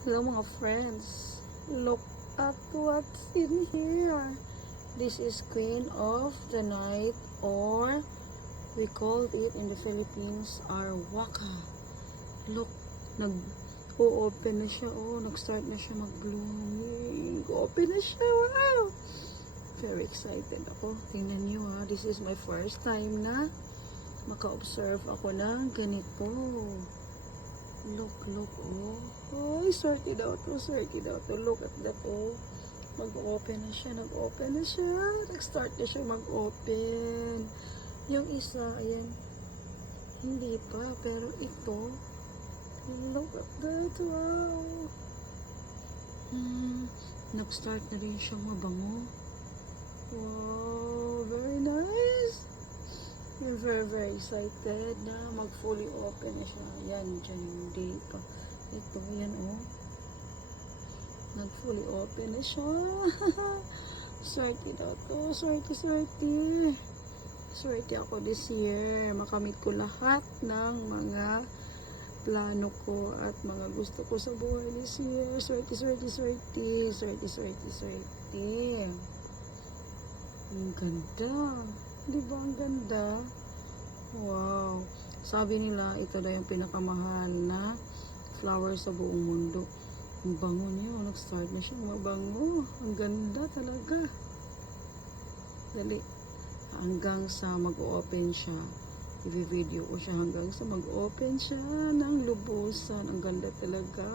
Hello mga friends. Look at what's in here. This is Queen of the Night, or we called it in the Philippines Arwaka. Look, nag-o-open na siya. Oh, nag-start na siya mag-blooming. Open na siya. Wow! Very excited ako. Tingnan niyo ha. This is my first time na maka-observe ako ng ganito. Look, oh. Oh, sorted out to. Look at that, oh. Mag-open na siya, Nag-start na siya mag-open. Yung isa, ayan. Hindi pa, pero ito. Look at that, wow. Nag-start na rin siyang mabango. Wow, very nice. I'm very excited na mag-fully open na siya. Yan, dyan hindi pa. Ito, yan oh. Nag-fully open na siya. Swerte daw to. Swerte ako this year. Makamit ko lahat ng mga plano ko at mga gusto ko sa buhay this year. Swerte. Ang ganda. Diba ang ganda? Wow. Sabi nila, ito daw yung pinakamahal na flower sa buong mundo. Ang bango niya. Nag-start na siya mabango. Ang ganda talaga. Dali. Hanggang sa mag-open siya. I-video ko siya hanggang sa mag-open siya ng lubusan. Ang ganda talaga.